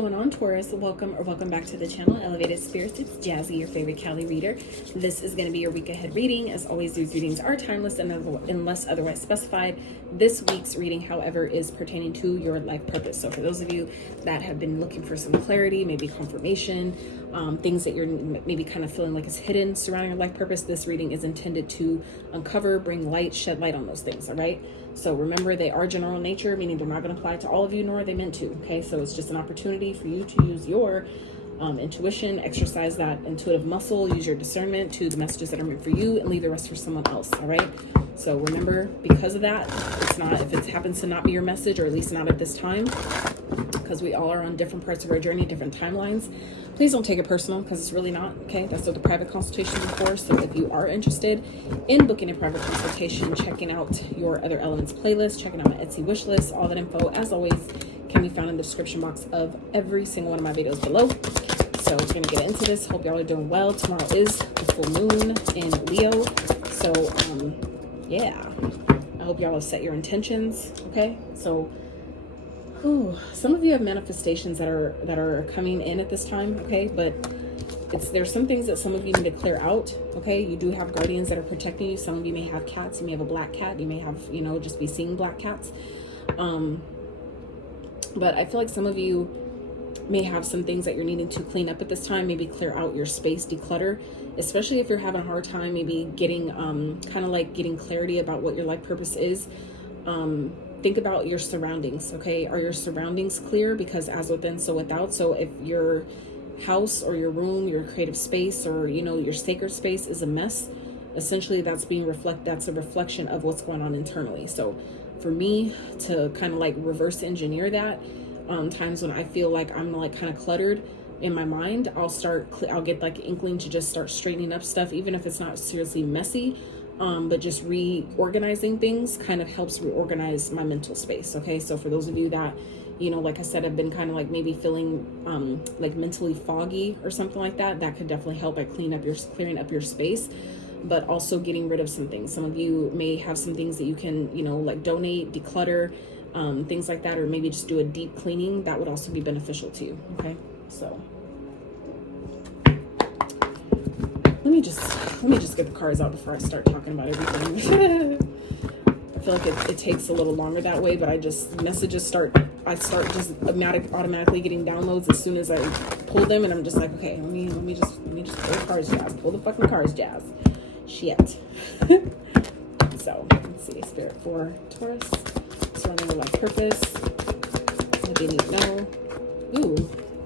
going on, Taurus? Welcome back to the channel, Elevated Spirits. It's Jazzy, your favorite Cali reader. This is going to be your week ahead reading. As always, these readings are timeless and unless otherwise specified. This week's reading, however, is pertaining to your life purpose. So for those of you that have been looking for some clarity, maybe confirmation, things that you're maybe kind of feeling like is hidden surrounding your life purpose, this reading is intended to uncover, bring light, shed light on those things, all right? So remember, they are general in nature, meaning they're not going to apply to all of you, nor are they meant to, okay? So it's just an opportunity for you to use your intuition, exercise that intuitive muscle, use your discernment to the messages that are meant for you, and leave the rest for someone else, all right? So remember, because of that, it's not, if it happens to not be your message, or at least not at this time, because we all are on different parts of our journey, different timelines, please don't take it personal, because it's really not, okay? That's what the private consultation is for. So if you are interested in booking a private consultation, checking out your Other Elements playlist, checking out my Etsy wish list, all that info, as always, can be found in the description box of every single one of my videos below. So we're going to get into this. Hope y'all are doing well. Tomorrow is the full moon in Leo. So, yeah, I hope y'all have set your intentions, okay? So, some of you have manifestations that are coming in at this time, okay? But there's some things that some of you need to clear out, okay? You do have guardians that are protecting you. Some of you may have cats. You may have a black cat. You may have, just be seeing black cats. But I feel like some of you may have some things that you're needing to clean up at this time. Maybe clear out your space, declutter, especially if you're having a hard time, maybe getting, kind of like getting clarity about what your life purpose is. Think about your surroundings, okay? Are your surroundings clear? Because as within, so without. So if your house or your room, your creative space, or, your sacred space is a mess, essentially that's a reflection of what's going on internally. So for me to kind of like reverse engineer that, times when I feel like I'm like kind of cluttered in my mind, I'll get like inkling to just start straightening up stuff, even if it's not seriously messy. But just reorganizing things kind of helps reorganize my mental space, okay? So for those of you that, like I said, have been kind of like maybe feeling like mentally foggy or something like that, that could definitely help by clearing up your space, but also getting rid of some things. Some of you may have some things that you can, like donate, declutter, things like that, or maybe just do a deep cleaning. That would also be beneficial to you, okay? So let me just get the cards out before I start talking about everything. I feel like it takes a little longer that way, but I start just automatically getting downloads as soon as I pull them, and I'm just like, okay, let me just pull the cards, Jazz. Pull the fucking cards, Jazz. Shit. So let's see, Spirit for Taurus, surrounding your life purpose. What they need to know. Ooh,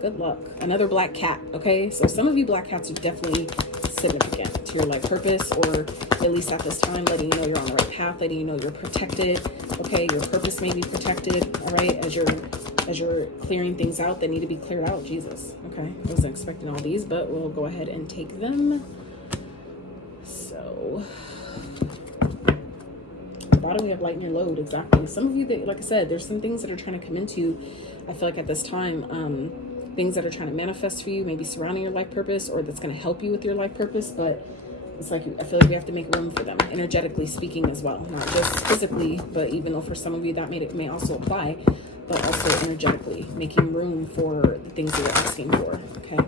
good luck. Another black cat. Okay, so some of you black cats are definitely significant to your life purpose, or at least at this time, letting you know you're on the right path, letting you know you're protected, okay? Your purpose may be protected, all right, as you're clearing things out that need to be cleared out. Jesus, okay, I wasn't expecting all these, but we'll go ahead and take them. So bottom, we have lighten your load. Exactly. Some of you that, like I said, there's some things that are trying to come into, I feel like at this time, things that are trying to manifest for you, maybe surrounding your life purpose, or that's going to help you with your life purpose. But it's like, I feel like we have to make room for them, energetically speaking as well, not just physically, but even though for some of you that may also apply, but also energetically making room for the things that you're asking for, okay?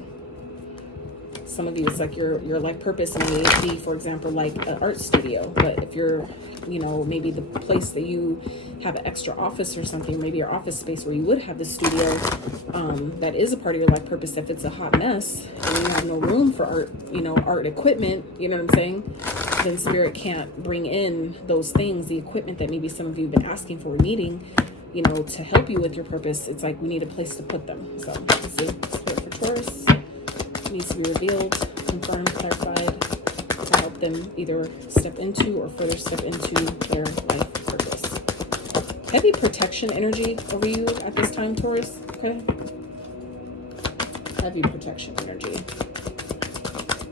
Some of you, it's like your life purpose may be, for example, like an art studio. But if you're, maybe the place that you have an extra office or something, maybe your office space where you would have the studio, that is a part of your life purpose. If it's a hot mess and you have no room for art, art equipment, you know what I'm saying? Then Spirit can't bring in those things, the equipment that maybe some of you have been asking for, needing, to help you with your purpose. It's like we need a place to put them. So let's see, Spirit for Taurus. Needs to be revealed, confirmed, clarified, to help them either step into or further step into their life purpose. Heavy protection energy over you at this time, Taurus, okay? Heavy protection energy.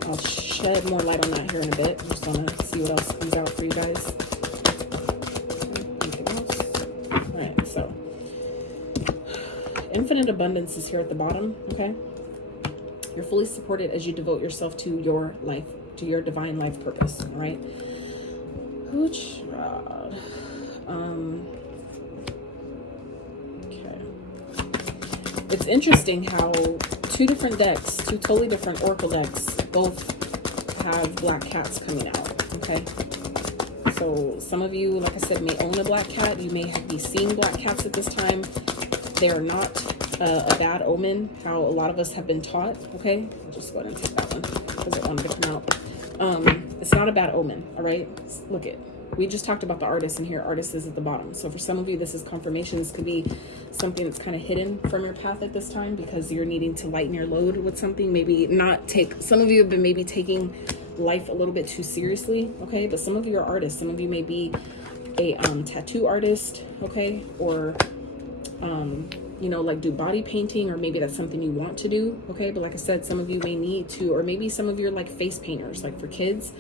I'll shed more light on that here in a bit. I just want to see what else comes out for you guys. Anything else? All right, so infinite abundance is here at the bottom, okay? You're fully supported as you devote yourself to your life, to your divine life purpose, all right? Hooch rod. Okay. it's interesting how two different decks, two totally different oracle decks, both have black cats coming out, okay? So some of you, like I said, may own a black cat. You may be seeing black cats at this time. They are not a bad omen, how a lot of us have been taught, okay? I'll just go ahead and take that one because it wanted to come out. It's not a bad omen, all right? Look it. We just talked about the artist, and here artist is at the bottom. So for some of you, this is confirmation. This could be something that's kind of hidden from your path at this time because you're needing to lighten your load with something. Maybe not take, some of you have been maybe taking life a little bit too seriously, okay? But some of you are artists. Some of you may be a tattoo artist, okay? Or, you know, like do body painting, or maybe that's something you want to do, okay? But like I said, some of you may need to, or maybe some of you are like face painters, like for kids.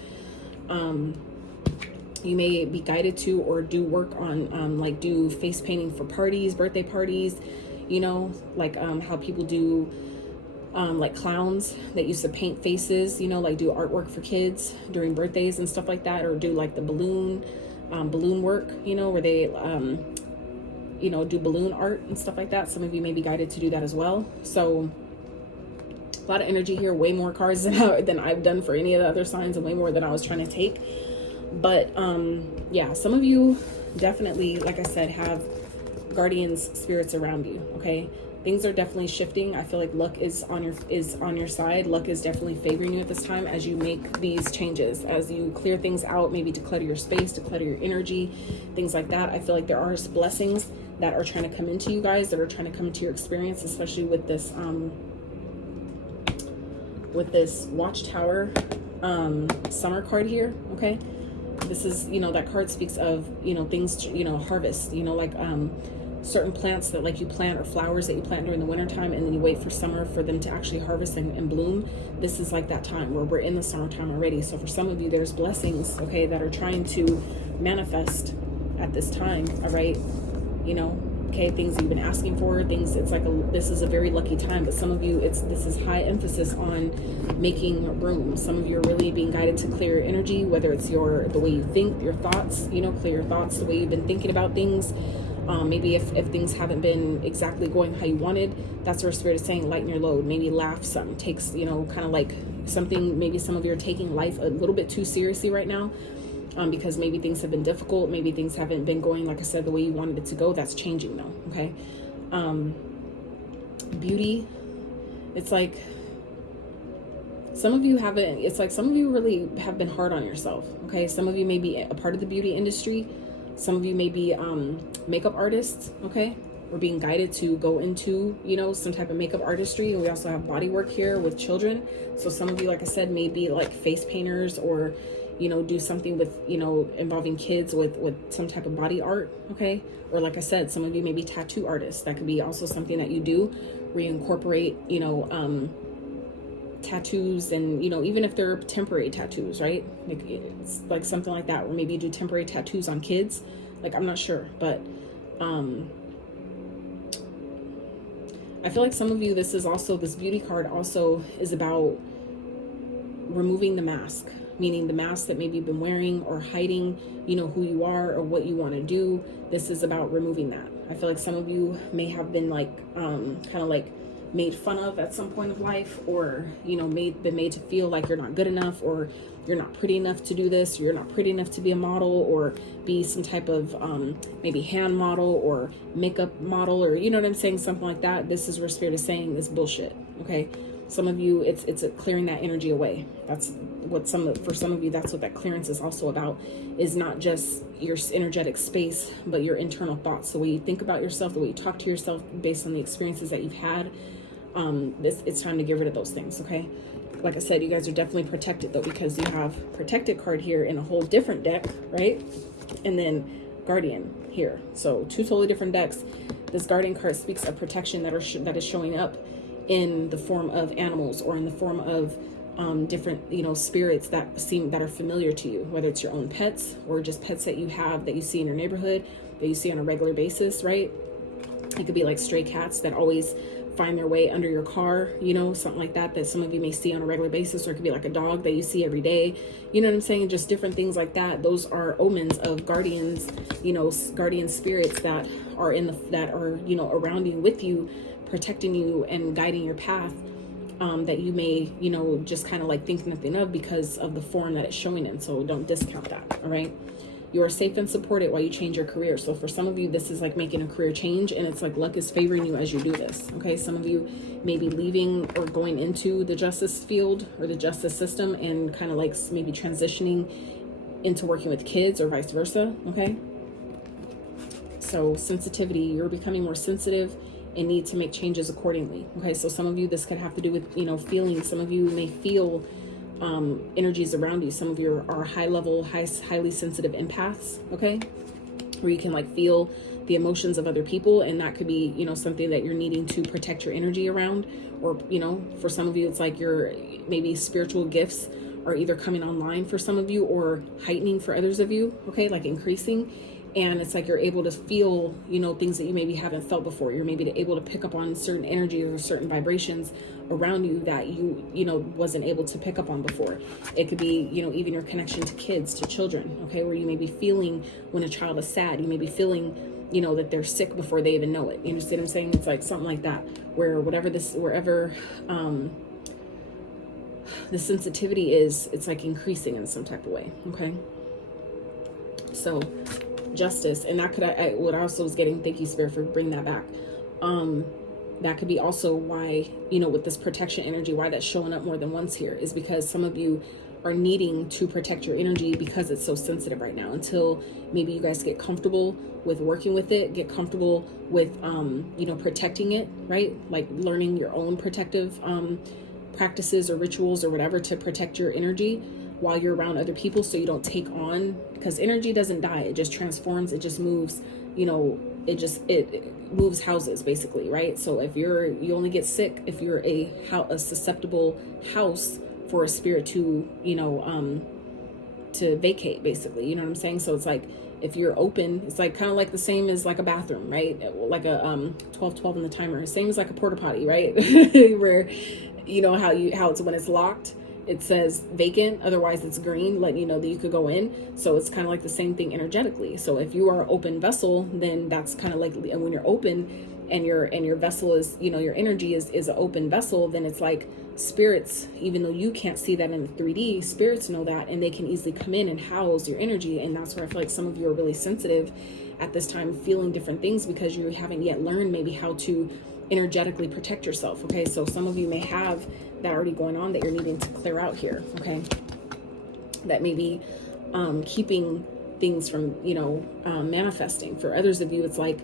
You may be guided to or do work on like do face painting for parties, birthday parties, you know, like how people do like clowns that used to paint faces, you know, like do artwork for kids during birthdays and stuff like that, or do like the balloon work, you know, where they you know, do balloon art and stuff like that. Some of you may be guided to do that as well. So a lot of energy here, way more cards than I've done for any of the other signs, and way more than I was trying to take. But yeah, some of you definitely, like I said, have guardians, spirits around you, okay? Things are definitely shifting. I feel like luck is on your side. Luck is definitely favoring you at this time as you make these changes, as you clear things out, maybe declutter your space, declutter your energy, things like that. I feel like there are blessings that are trying to come into you guys, that are trying to come into your experience, especially with this Watchtower summer card here, okay? This is, you know, that card speaks of, you know, things, you know, harvest, you know, like certain plants that like you plant, or flowers that you plant during the wintertime, and then you wait for summer for them to actually harvest and bloom. This is like that time where we're in the summertime already. So for some of you, there's blessings, okay, that are trying to manifest at this time, all right? You know, okay, things you've been asking for, things, it's like this is a very lucky time. But some of you, this is high emphasis on making room. Some of you are really being guided to clear your energy, whether it's the way you think, your thoughts, you know, clear your thoughts, the way you've been thinking about things. Maybe if things haven't been exactly going how you wanted, that's where Spirit is saying lighten your load. Maybe laugh some, takes, you know, kind of like something, maybe some of you are taking life a little bit too seriously right now. Because maybe things have been difficult, maybe things haven't been going, like I said, the way you wanted it to go. That's changing though, okay? Beauty, it's like some of you haven't, it's like some of you really have been hard on yourself, okay? Some of you may be a part of the beauty industry. Some of you may be makeup artists, okay? We're being guided to go into, you know, some type of makeup artistry. And we also have body work here with children. So some of you, like I said, may be like face painters, or, you know, do something with, you know, involving kids with some type of body art, okay? Or like I said, some of you may be tattoo artists. That could be also something that you do, where you incorporate, you know, tattoos, and, you know, even if they're temporary tattoos, right? Like, it's like something like that, where maybe you do temporary tattoos on kids. Like, I'm not sure, but I feel like some of you, this beauty card also is about removing the mask, meaning the mask that maybe you've been wearing or hiding, you know, who you are or what you want to do. This is about removing that. I feel like some of you may have been like, kind of like made fun of at some point of life, or, you know, been made to feel like you're not good enough, or you're not pretty enough to do this, or you're not pretty enough to be a model, or be some type of maybe hand model or makeup model, or, you know what I'm saying, something like that. This is where Spirit is saying this bullshit, okay? Some of you, it's clearing that energy away. That's what for some of you, that's what that clearance is also about, is not just your energetic space, but your internal thoughts, the way you think about yourself, the way you talk to yourself based on the experiences that you've had. It's time to get rid of those things, okay? Like I said, you guys are definitely protected though, because you have protected card here in a whole different deck, right? And then guardian here. So two totally different decks. This guardian card speaks of protection that is showing up in the form of animals, or in the form of different, you know, spirits that are familiar to you, whether it's your own pets, or just pets that you have, that you see in your neighborhood, that you see on a regular basis, right? It could be like stray cats that always find their way under your car, you know, something like that, that some of you may see on a regular basis. Or it could be like a dog that you see every day, you know what I'm saying? Just different things like that. Those are omens of guardians, you know, guardian spirits that are you know, around you, with you, protecting you and guiding your path, that you may, you know, just kind of like think nothing of because of the form that it's showing in. So don't discount that. All right. You are safe and supported while you change your career. So for some of you, this is like making a career change, and it's like luck is favoring you as you do this. Okay. Some of you may be leaving or going into the justice field or the justice system and kind of like maybe transitioning into working with kids or vice versa. Okay. So sensitivity, you're becoming more sensitive and need to make changes accordingly. Okay. So some of you, this could have to do with, you know, feeling. Some of you may feel energies around you. Some of you are highly sensitive empaths, okay, where you can like feel the emotions of other people, and that could be, you know, something that you're needing to protect your energy around. Or, you know, for some of you, it's like your maybe spiritual gifts are either coming online for some of you or heightening for others of you, okay, like increasing. And it's like you're able to feel, you know, things that you maybe haven't felt before. You're maybe able to pick up on certain energies or certain vibrations around you that you know, wasn't able to pick up on before. It could be, you know, even your connection to kids, to children, okay, where you may be feeling when a child is sad. You may be feeling, you know, that they're sick before they even know it. You understand what I'm saying? It's like something like that, where wherever the sensitivity is, it's like increasing in some type of way, okay? So justice, and that could what I also was getting, thank you Spirit for bringing that back, that could be also why, you know, with this protection energy, why that's showing up more than once here is because some of you are needing to protect your energy because it's so sensitive right now, until maybe you guys get comfortable with working with it, get comfortable with you know, protecting it, right? Like learning your own protective practices or rituals or whatever to protect your energy while you're around other people, so you don't take on, because energy doesn't die, it just transforms, it just moves, you know, it moves houses basically, right? So if you only get sick if you're a susceptible house for a spirit to, you know, to vacate basically, you know what I'm saying? So it's like if you're open, it's like kind of like the same as like a bathroom, right? Like a 12 in the timer, same as like a porta potty, right? Where, you know, how it's when it's locked, it says vacant, otherwise it's green, letting you know that you could go in. So it's kind of like the same thing energetically. So if you are an open vessel, then that's kind of like, and when you're open and your vessel is, you know, your energy is an open vessel, then it's like spirits, even though you can't see that in the 3D, spirits know that, and they can easily come in and house your energy. And that's where I feel like some of you are really sensitive at this time, feeling different things because you haven't yet learned maybe how to energetically protect yourself. Okay, so some of you may have that already going on that you're needing to clear out here. Okay, that may be keeping things from, you know, manifesting. For others of you, it's like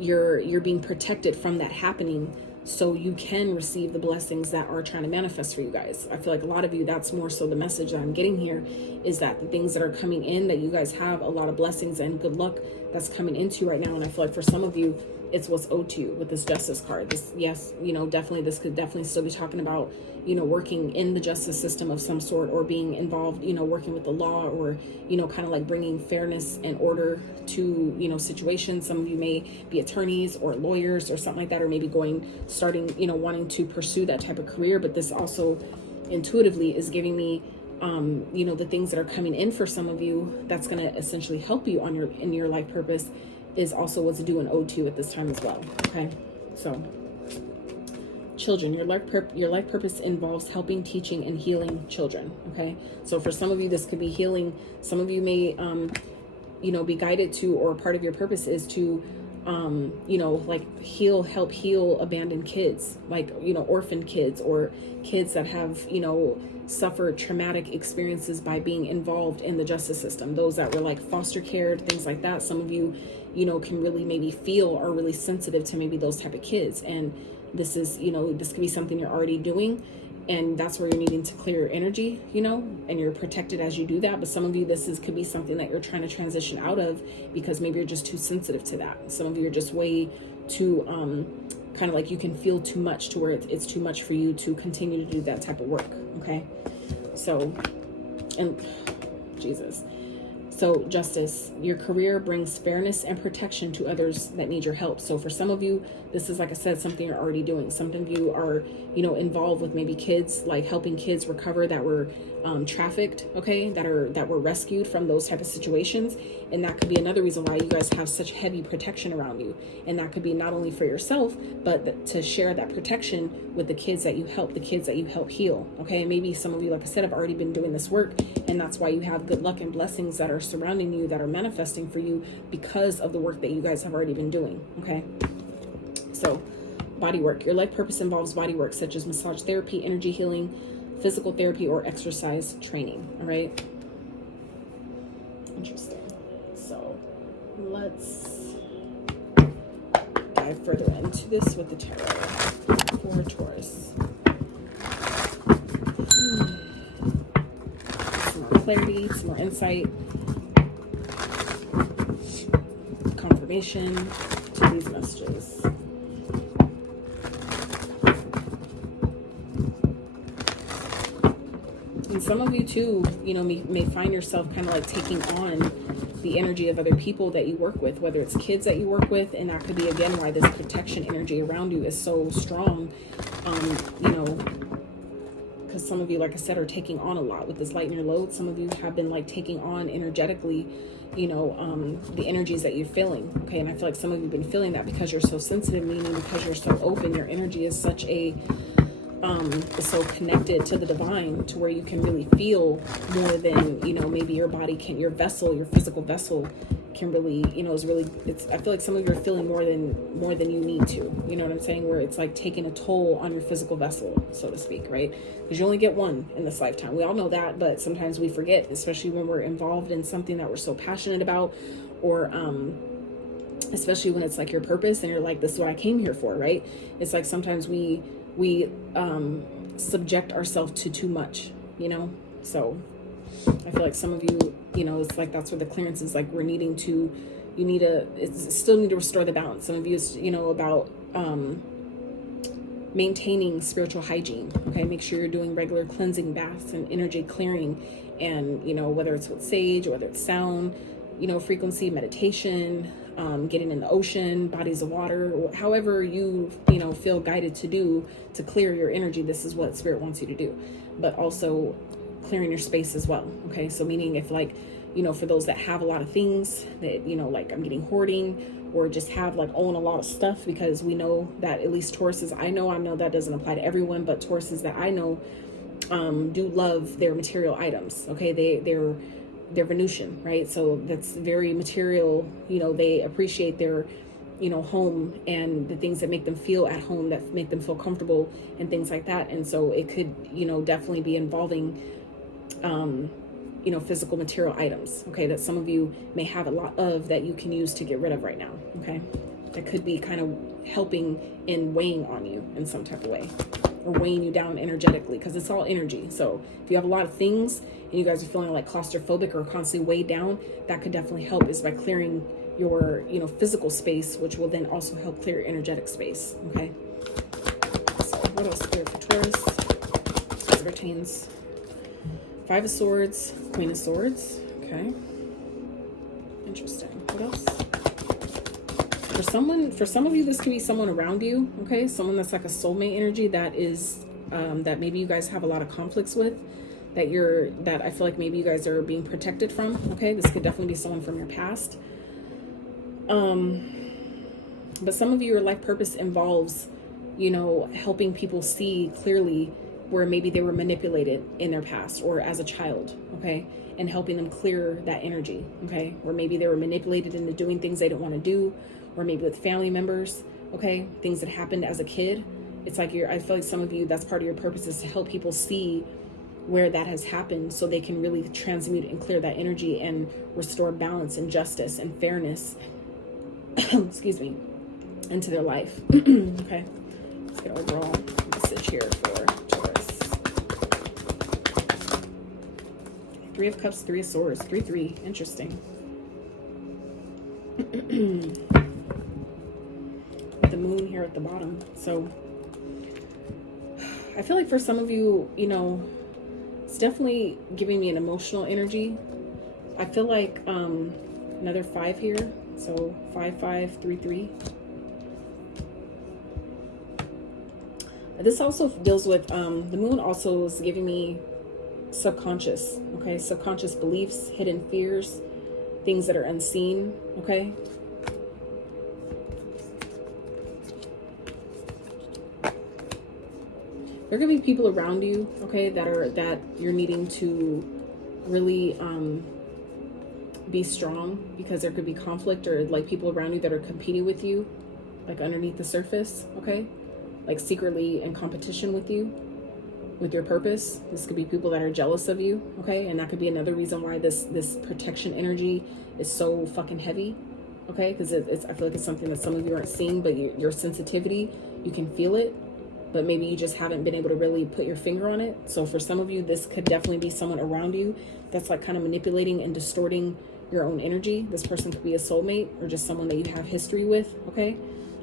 you're being protected from that happening so you can receive the blessings that are trying to manifest for you guys. I feel like a lot of you, that's more so the message that I'm getting here, is that the things that are coming in, that you guys have a lot of blessings and good luck that's coming into you right now. And I feel like for some of you, it's what's owed to you with this justice card. This, yes, you know, definitely, this could definitely still be talking about, you know, working in the justice system of some sort, or being involved, you know, working with the law, or, you know, kind of like bringing fairness and order to, you know, situations. Some of you may be attorneys or lawyers or something like that, or maybe starting, you know, wanting to pursue that type of career. But this also intuitively is giving me, you know, the things that are coming in for some of you that's going to essentially help you on in your life purpose is also what's due and owed to you at this time as well. Okay, so children, your life purpose involves helping, teaching, and healing children. Okay, so for some of you, this could be healing. Some of you may, you know, be guided to, or part of your purpose is to, you know, like help heal abandoned kids, like, you know, orphan kids, or kids that have, you know, suffered traumatic experiences by being involved in the justice system. Those that were like foster cared, things like that. Some of you, you know, can really maybe feel, are really sensitive to maybe those type of kids. And this is, you know, this could be something you're already doing, and that's where you're needing to clear your energy, you know, and you're protected as you do that. But some of you, could be something that you're trying to transition out of because maybe you're just too sensitive to that. Some of you are just way too, kind of like you can feel too much to where it's too much for you to continue to do that type of work. Okay, so, and Jesus. So justice, your career brings fairness and protection to others that need your help. So for some of you, this is, like I said, something you're already doing. Some of you are, you know, involved with maybe kids, like helping kids recover that were trafficked, okay, that were rescued from those type of situations. And that could be another reason why you guys have such heavy protection around you. And that could be not only for yourself, but to share that protection with the kids that you help, the kids that you help heal, okay? And maybe some of you, like I said, have already been doing this work, and that's why you have good luck and blessings that are surrounding you, that are manifesting for you because of the work that you guys have already been doing, okay? So body work, your life purpose involves body work such as massage therapy, energy healing, physical therapy, or exercise training. All right, interesting. So let's dive further into this with the tarot for Taurus. Some more clarity, some more insight, confirmation to these messages. And some of you too, you know, may find yourself kind of like taking on the energy of other people that you work with, whether it's kids that you work with, and that could be again why this protection energy around you is so strong. You know, because some of you, like I said, are taking on a lot with this light in your load. Some of you have been like taking on energetically, you know, the energies that you're feeling. Okay, and I feel like some of you have been feeling that because you're so sensitive, meaning because you're so open, your energy is such a is so connected to the divine, to where you can really feel more than, you know, maybe your body can, your vessel, your physical vessel can really, you know, is really, it's, I feel like some of you are feeling more than you need to, you know what I'm saying, where it's like taking a toll on your physical vessel, so to speak, right? Because you only get one in this lifetime. We all know that, but sometimes we forget, especially when we're involved in something that we're so passionate about, or especially when it's like your purpose and you're like, this is what I came here for, right? It's like sometimes we subject ourselves to too much, you know? So I feel like some of you, you know, it's like, that's where the clearance is, like, we're needing to, still need to restore the balance. Some of you, you know, about maintaining spiritual hygiene, okay? Make sure you're doing regular cleansing baths and energy clearing, and, you know, whether it's with sage or whether it's sound, you know, frequency, meditation, getting in the ocean, bodies of water, or however you know, feel guided to do to clear your energy. This is what spirit wants you to do. But also clearing your space as well, okay? So meaning if, like, you know, for those that have a lot of things that, you know, like I'm getting hoarding, or just have, like, own a lot of stuff, because we know that at least Tauruses, I know that doesn't apply to everyone, but Tauruses that I know do love their material items, okay? They're Venusian, right? So that's very material, you know, they appreciate their, you know, home and the things that make them feel at home, that make them feel comfortable and things like that. And so it could, you know, definitely be involving, you know, physical material items, okay, that some of you may have a lot of, that you can use to get rid of right now, okay? That could be kind of helping in weighing on you in some type of way, or weighing you down energetically, because it's all energy. So if you have a lot of things and you guys are feeling like claustrophobic or constantly weighed down, that could definitely help, is by clearing your, you know, physical space, which will then also help clear your energetic space, okay? So what else here for Taurus? As it pertains, 5 of Swords, Queen of Swords, okay? Interesting. What else? For some of you, this could be someone around you, okay? Someone that's like a soulmate energy, that is, that maybe you guys have a lot of conflicts with, that I feel like maybe you guys are being protected from, okay? This could definitely be someone from your past. But some of your life purpose involves, you know, helping people see clearly where maybe they were manipulated in their past or as a child, okay? And helping them clear that energy, okay? Or maybe they were manipulated into doing things they didn't want to do, or maybe with family members, okay? Things that happened as a kid. It's like I feel like some of you, that's part of your purpose, is to help people see where that has happened, so they can really transmute and clear that energy and restore balance and justice and fairness, excuse me, into their life. Okay, let's get overall message here for Taurus. 3 of Cups, 3 of Swords, 3-3. Interesting. The moon here at the bottom. So I feel like for some of you, you know, it's definitely giving me an emotional energy. I feel like another 5 here. So 5533. This also deals with the moon also is giving me subconscious, okay? Subconscious beliefs, hidden fears, things that are unseen, okay? There are going to be people around you, okay, that you're needing to really be strong, because there could be conflict, or like people around you that are competing with you, like underneath the surface, okay? Like secretly in competition with you, with your purpose. This could be people that are jealous of you, okay? And that could be another reason why this protection energy is so fucking heavy, okay? Because I feel like it's something that some of you aren't seeing, but your sensitivity, you can feel it, but maybe you just haven't been able to really put your finger on it. So for some of you, this could definitely be someone around you that's like kind of manipulating and distorting your own energy. This person could be a soulmate or just someone that you have history with, okay?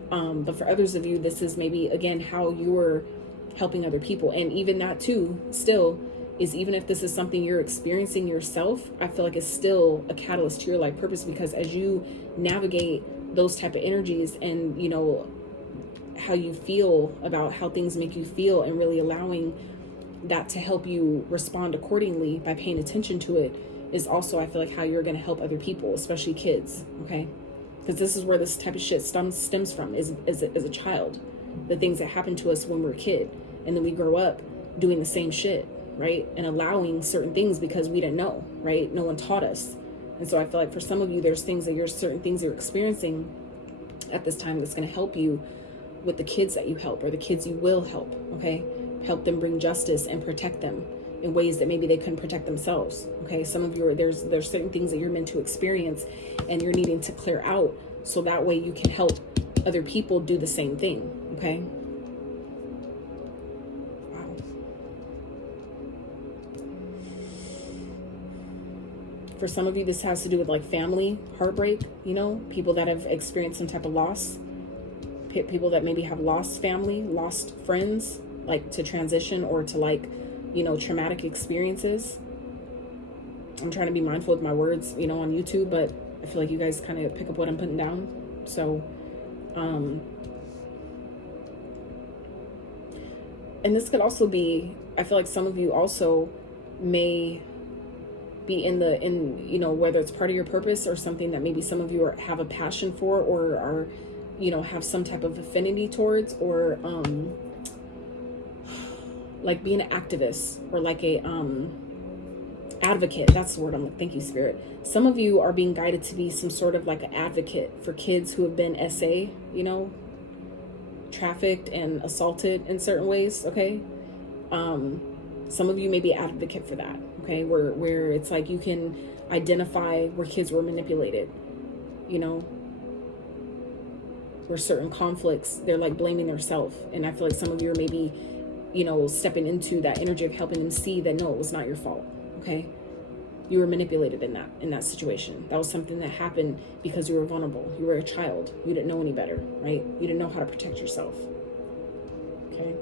But for others of you, this is maybe, again, how you're helping other people. And even that too, still, is even if this is something you're experiencing yourself, I feel like it's still a catalyst to your life purpose, because as you navigate those type of energies and, you know, how you feel about how things make you feel, and really allowing that to help you respond accordingly by paying attention to it, is also, I feel like, how you're going to help other people, especially kids, okay? Because this is where this type of shit stems from, is as a child. The things that happen to us when we're a kid, and then we grow up doing the same shit, right? And allowing certain things because we didn't know, right? No one taught us. And so I feel like for some of you, there's certain things you're experiencing at this time that's going to help you with the kids that you help, or the kids you will help, okay? Help them bring justice and protect them in ways that maybe they couldn't protect themselves, okay? Some of you, there's certain things that you're meant to experience and you're needing to clear out, so that way you can help other people do the same thing, okay? Wow. For some of you, this has to do with like family heartbreak, you know, people that have experienced some type of loss, people that maybe have lost family, lost friends, like to transition, or to like, you know, traumatic experiences. I'm trying to be mindful with my words, you know, on YouTube, but I feel like you guys kind of pick up what I'm putting down. So, and this could also be, I feel like some of you also may be in, you know, whether it's part of your purpose or something that maybe some of you have a passion for, or are, you know, have some type of affinity towards, or, like being an activist, or like a, advocate. That's the word I'm like, thank you, Spirit. Some of you are being guided to be some sort of like an advocate for kids who have been SA, you know, trafficked and assaulted in certain ways, okay? Some of you may be an advocate for that, okay? Where it's like you can identify where kids were manipulated, you know, where certain conflicts, they're like blaming themselves. And I feel like some of you are maybe, you know, stepping into that energy of helping them see that no, it was not your fault. Okay, you were manipulated in that situation. That was something that happened because you were vulnerable. You were a child. You didn't know any better, right? You didn't know how to protect yourself. Okay.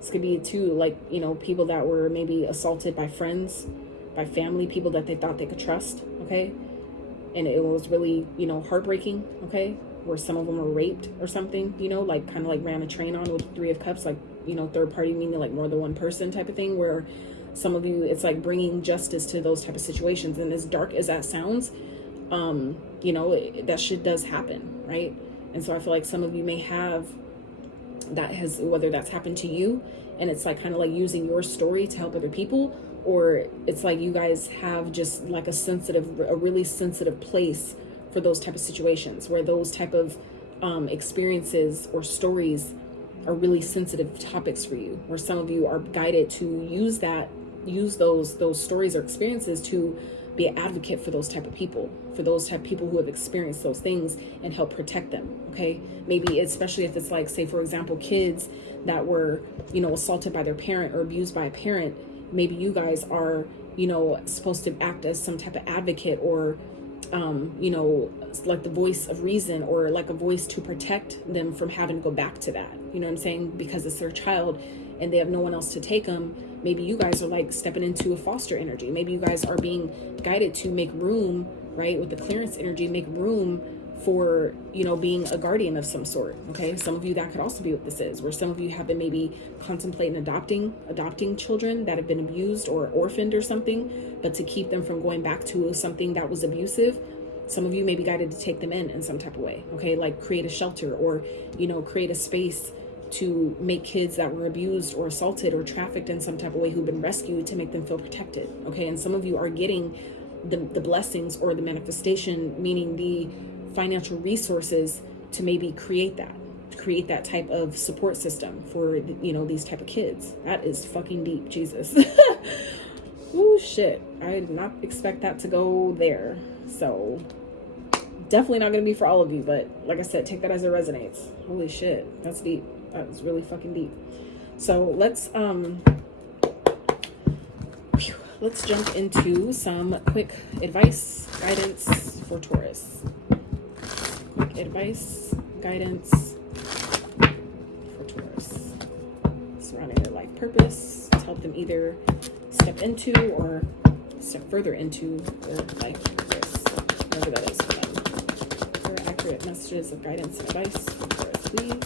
This could be too, like, you know, people that were maybe assaulted by friends, by family, people that they thought they could trust. Okay, and it was really, you know, heartbreaking. Okay, where some of them were raped or something, you know, like kind of like ran a train on with 3 of Cups, like, you know, third party, meaning like more than one person type of thing, where some of you, it's like bringing justice to those type of situations. And as dark as that sounds, you know, that shit does happen, right? And so I feel like some of you may have that, has, whether that's happened to you and it's like kind of like using your story to help other people, or it's like you guys have just like a really sensitive place for those type of situations, where those type of experiences or stories are really sensitive topics for you, where some of you are guided to use those stories or experiences to be an advocate for those type of people, who have experienced those things, and help protect them. Okay, maybe especially if it's like, say for example, kids that were, you know, assaulted by their parent or abused by a parent. Maybe you guys are, you know, supposed to act as some type of advocate, or you know, like the voice of reason, or like a voice to protect them from having to go back to that, you know what I'm saying? Because it's their child and they have no one else to take them. maybe you guys are like stepping into a foster energy. Maybe you guys are being guided to make room, right, with the clearance energy, make room for, you know, being a guardian of some sort. Okay, some of you, that could also be what this is, where some of you have been maybe contemplating adopting children that have been abused or orphaned or something, but to keep them from going back to something that was abusive, some of you may be guided to take them in some type of way. Okay, like create a shelter, or, you know, create a space to make kids that were abused or assaulted or trafficked in some type of way, who've been rescued, to make them feel protected. Okay, and some of you are getting the blessings or the manifestation, meaning the financial resources to maybe create that type of support system for, you know, these type of kids. That is fucking deep, Jesus. Oh shit, I did not expect that to go there. So definitely not going to be for all of you, but like I said, take that as it resonates. Holy shit, that's deep. That was really fucking deep. So let's jump into some quick advice, guidance for Taurus. Quick advice, guidance for Taurus surrounding their life purpose, to help them either step into or step further into their life purpose, whatever that is for them. For accurate messages of guidance and advice for Taurus, please.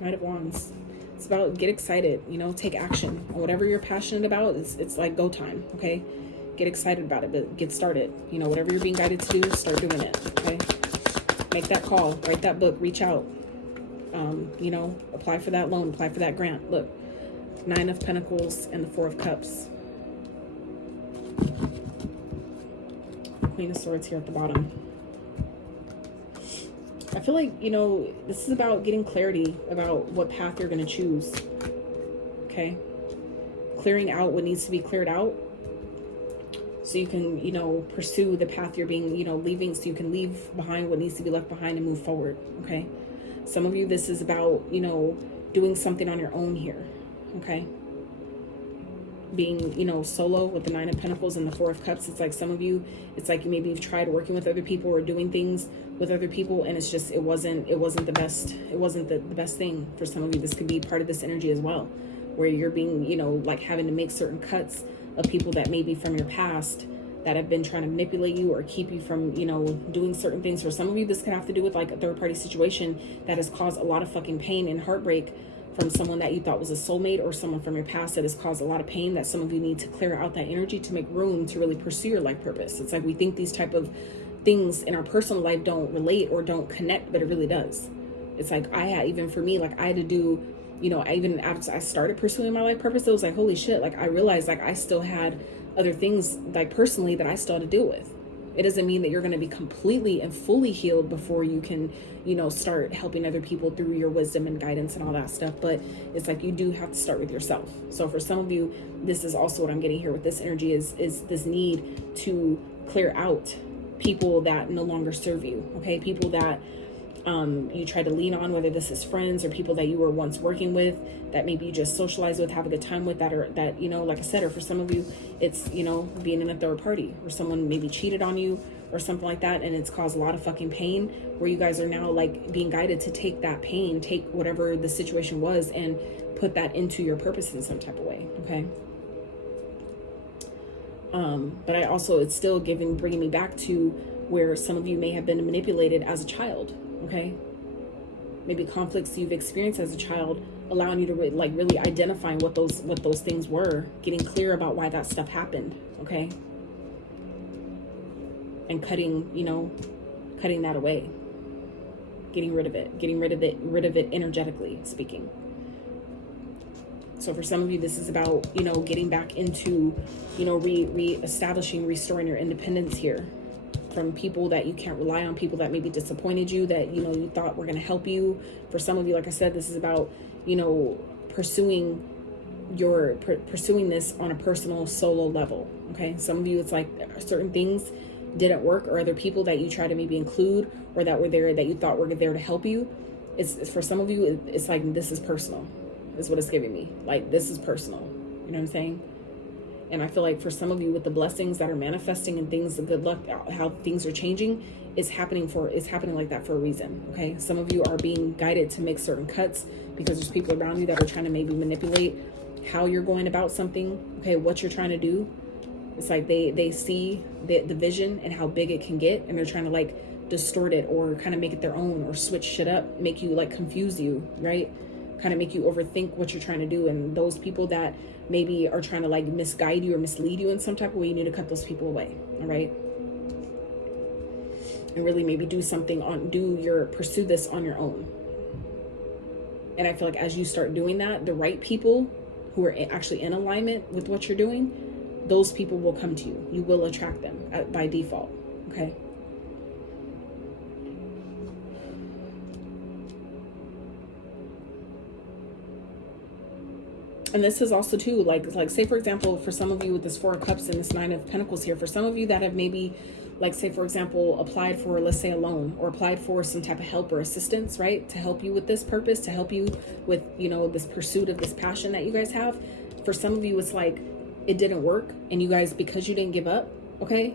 Knight of Wands. It's about, get excited, you know, take action on whatever you're passionate about. It's like go time. Okay, get excited about it, but get started. You know, whatever you're being guided to do, start doing it. Okay, make that call, write that book, reach out, you know, apply for that loan, apply for that grant. Look, 9 of Pentacles and the 4 of Cups. Queen of Swords here at the bottom. I feel like, you know, this is about getting clarity about what path you're going to choose. Okay, clearing out what needs to be cleared out, so you can, you know, pursue the path you're being, you know, leaving, so you can leave behind what needs to be left behind and move forward. Okay, some of you, this is about, you know, doing something on your own here. Okay, being, you know, solo with the 9 of Pentacles and the 4 of Cups. It's like some of you, it's like maybe you've tried working with other people or doing things with other people, and it's just, it wasn't the best, it wasn't the best thing for some of you. This could be part of this energy as well, where you're being, you know, like having to make certain cuts of people that may be from your past that have been trying to manipulate you or keep you from, you know, doing certain things. For some of you, this could have to do with like a third-party situation that has caused a lot of fucking pain and heartbreak from someone that you thought was a soulmate, or someone from your past that has caused a lot of pain, that some of you need to clear out that energy to make room to really pursue your life purpose. It's like we think these type of things in our personal life don't relate or don't connect, but it really does. It's like even for me, like I had to do, you know, even after I started pursuing my life purpose, it was like, holy shit, like I realized like I still had other things like personally that I still had to deal with. It doesn't mean that you're going to be completely and fully healed before you can, you know, start helping other people through your wisdom and guidance and all that stuff. But it's like you do have to start with yourself. So for some of you, this is also what I'm getting here with this energy is this need to clear out people that no longer serve you. Okay, people that you try to lean on, whether this is friends or people that you were once working with, that maybe you just socialize with, have a good time with, that, or that, you know, like I said, or for some of you, it's, you know, being in a third party, or someone maybe cheated on you or something like that, and it's caused a lot of fucking pain, where you guys are now like being guided to take that pain, take whatever the situation was, and put that into your purpose in some type of way. Okay. But I also, it's still bringing me back to where some of you may have been manipulated as a child. Okay, maybe conflicts you've experienced as a child, allowing you to really identifying what those things were, getting clear about why that stuff happened. Okay, and cutting that away, getting rid of it energetically speaking. So for some of you, this is about, you know, getting back into, you know, reestablishing, restoring your independence here from people that you can't rely on, people that maybe disappointed you, that, you know, you thought were going to help you. For some of you, like I said, this is about, you know, pursuing this on a personal solo level. Okay, some of you, it's like certain things didn't work, or other people that you try to maybe include or that were there that you thought were there to help you. It's for some of you, it's like, this is personal, is what it's giving me. Like, this is personal. You know what I'm saying? And I feel like for some of you, with the blessings that are manifesting and things, the good luck, how things are changing, it's happening like that for a reason. Okay, some of you are being guided to make certain cuts because there's people around you that are trying to maybe manipulate how you're going about something, okay, what you're trying to do. It's like they see the vision and how big it can get, and they're trying to like distort it or kind of make it their own, or switch shit up, make you like confuse you, right? Kind of make you overthink what you're trying to do. And those people that maybe are trying to like misguide you or mislead you in some type of way, you need to cut those people away, all right? And really maybe do something pursue this on your own. And I feel like as you start doing that, the right people who are actually in alignment with what you're doing, those people will come to you. You will attract them by default, okay? And this is also too, like say for example, for some of you with this 4 of Cups and this 9 of Pentacles here, for some of you that have maybe, like say for example, applied for, let's say, a loan, or applied for some type of help or assistance, right? To help you with this purpose, to help you with, you know, this pursuit of this passion that you guys have. For some of you, it's like, it didn't work, and you guys, because you didn't give up, okay,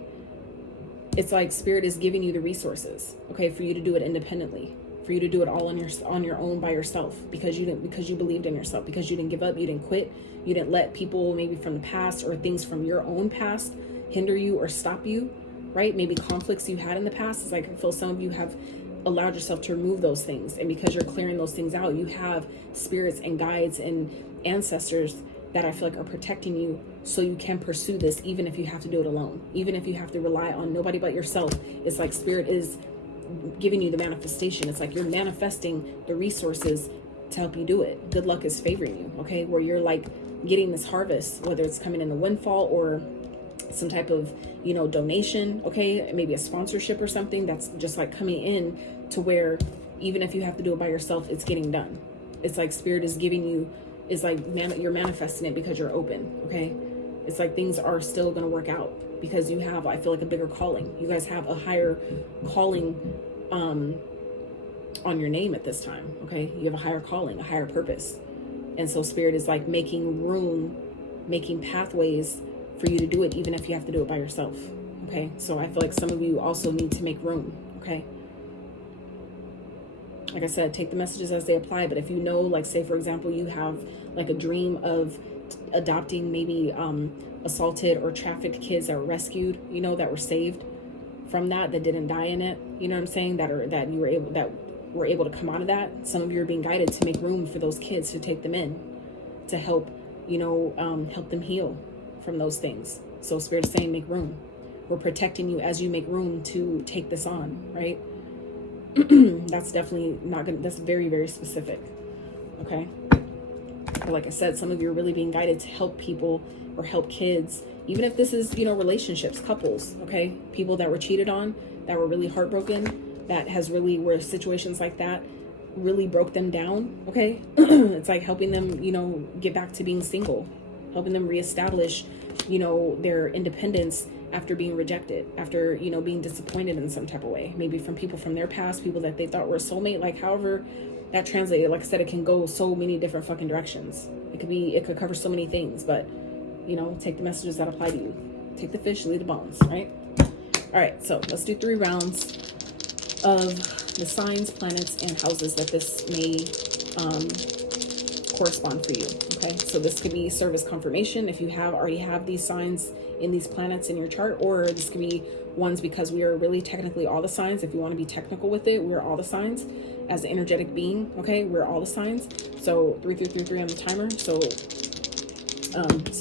it's like Spirit is giving you the resources, okay, for you to do it independently, for you to do it all on your own by yourself, because you believed in yourself, because you didn't give up, you didn't quit, you didn't let people maybe from the past or things from your own past hinder you or stop you, right? Maybe conflicts you had in the past. It's like I feel some of you have allowed yourself to remove those things, and because you're clearing those things out, you have spirits and guides and ancestors that I feel like are protecting you, so you can pursue this, even if you have to do it alone, even if you have to rely on nobody but yourself. It's like Spirit is giving you the manifestation. It's like you're manifesting the resources to help you do it. Good luck is favoring you, okay? Where you're like getting this harvest, whether it's coming in a windfall or some type of, you know, donation, okay? Maybe a sponsorship or something that's just like coming in to where even if you have to do it by yourself, it's getting done. It's like Spirit is giving you, it's like you're manifesting it because you're open, okay? It's like things are still going to work out because you have, I feel like, a bigger calling. You guys have a higher calling on your name at this time, okay? You have a higher calling, a higher purpose. And so Spirit is like making room, making pathways for you to do it, even if you have to do it by yourself, okay? So I feel like some of you also need to make room, okay? Like I said, take the messages as they apply. But if you know, like say for example, you have like a dream of adopting maybe assaulted or trafficked kids that were rescued, you know, that were saved from that didn't die in it, you know what I'm saying, that were able to come out of that. Some of you are being guided to make room for those kids, to take them in, to help, you know, help them heal from those things. So Spirit is saying make room. We're protecting you as you make room to take this on, right? That's definitely not gonna, that's very, very specific, okay? But like I said, some of you are really being guided to help people or help kids, even if this is, you know, relationships, couples, okay? People that were cheated on, that were really heartbroken, that has really, where situations like that really broke them down, okay? It's like helping them, you know, get back to being single, helping them reestablish, you know, their independence after being rejected, after, you know, being disappointed in some type of way, maybe from people from their past, people that they thought were a soulmate, like however that translated. Like I said, it can go so many different fucking directions. It could cover so many things, but, you know, take the messages that apply to you. Take the fish, leave the bones, right? All right, so let's do 3 rounds of the signs, planets, and houses that this may correspond for you, okay? So this could be service confirmation if you already have these signs in these planets in your chart, or this could be ones because we are really technically all the signs. If you want to be technical with it, we're all the signs as an energetic being, okay? We're all the signs. So 3333 on the timer. So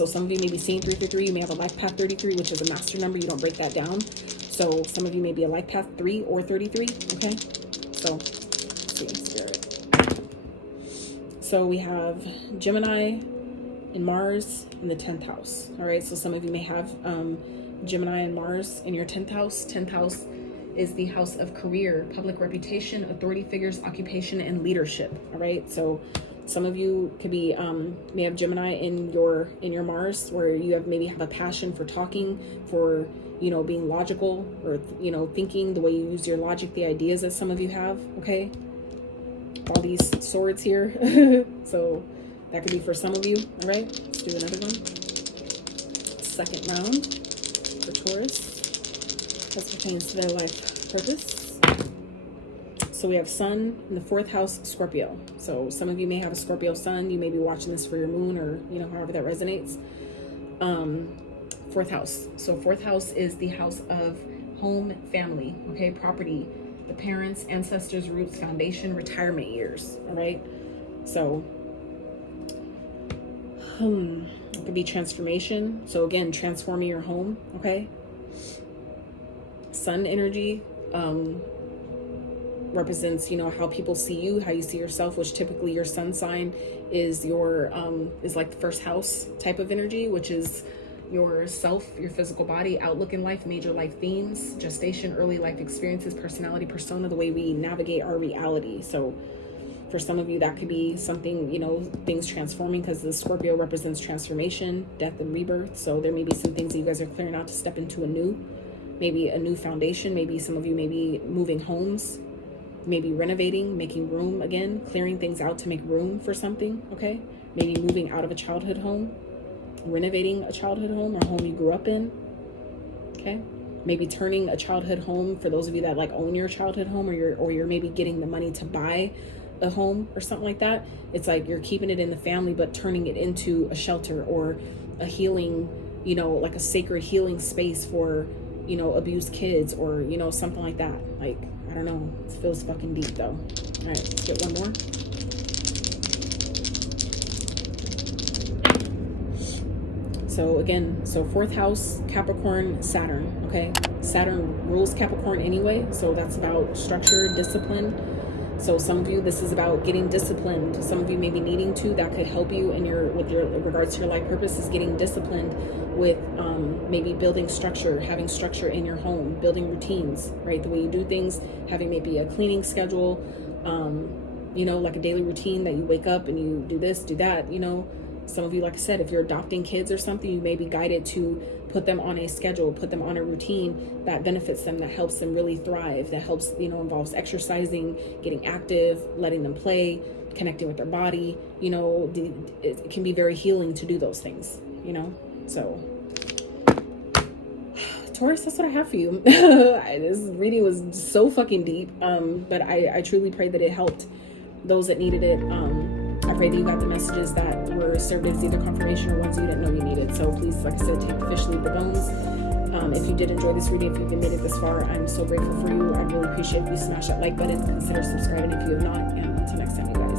some of you may be seeing 333. You may have a life path 33, which is a master number. You don't break that down. So some of you may be a life path 3 or 33, okay? So let's see, Spirit. So we have Gemini and Mars in the 10th house. All right, so some of you may have Gemini and Mars in your 10th house. 10th house is the house of career, public reputation, authority figures, occupation, and leadership. All right, so some of you could be may have Gemini in your Mars, where you maybe have a passion for talking, for, you know, being logical, or, you know, thinking, the way you use your logic, the ideas that some of you have, okay? All these swords here. So that could be for some of you. All right, let's do another one. Second round for Taurus, as pertains to their life purpose. So we have sun in the 4th house, Scorpio. So some of you may have a Scorpio sun. You may be watching this for your moon, or, you know, however that resonates. 4th house. So 4th house is the house of home, family, okay, property, the parents, ancestors, roots, foundation, retirement years. All right. So it could be transformation. So again, transforming your home. Okay. Sun energy represents, you know, how people see you, how you see yourself, which typically your sun sign is your is like the 1st house type of energy, which is your self, your physical body, outlook in life, major life themes, gestation, early life experiences, personality, persona, the way we navigate our reality. So for some of you, that could be something, you know, things transforming, because the Scorpio represents transformation, death, and rebirth. So there may be some things that you guys are clearing out to step into maybe a new foundation. Maybe some of you may be moving homes, maybe renovating, making room again, clearing things out to make room for something, okay? Maybe moving out of a childhood home, renovating a childhood home or home you grew up in, okay? Maybe turning a childhood home, for those of you that like own your childhood home, or you're maybe getting the money to buy a home or something like that. It's like you're keeping it in the family, but turning it into a shelter or a healing, you know, like a sacred healing space for, you know, abused kids, or, you know, something like that. Like, I don't know, it feels fucking deep though. All right, let's get one more. So again, so 4th house, Capricorn, Saturn, okay? Saturn rules Capricorn anyway, so that's about structure, discipline. So some of you, this is about getting disciplined. Some of you may be needing to, that could help you in with your regards to your life purpose, is getting disciplined with maybe building structure, having structure in your home, building routines, right? The way you do things, having maybe a cleaning schedule, you know, like a daily routine that you wake up and you do this, do that, you know. Some of you, like I said, if you're adopting kids or something, you may be guided to put them on a schedule, put them on a routine that benefits them, that helps them really thrive, that helps, you know, involves exercising, getting active, letting them play, connecting with their body. You know, it can be very healing to do those things, you know. So Taurus, that's what I have for you. This reading was so fucking deep, but I truly pray that it helped those that needed it. I pray that you got the messages that were served as either confirmation or ones you didn't know you needed. So please, like I said, take the fish, leave the bones. If you did enjoy this reading, if you've made it this far, I'm so grateful for you. I really appreciate if you smash that like button, consider subscribing if you have not, and until next time, you guys.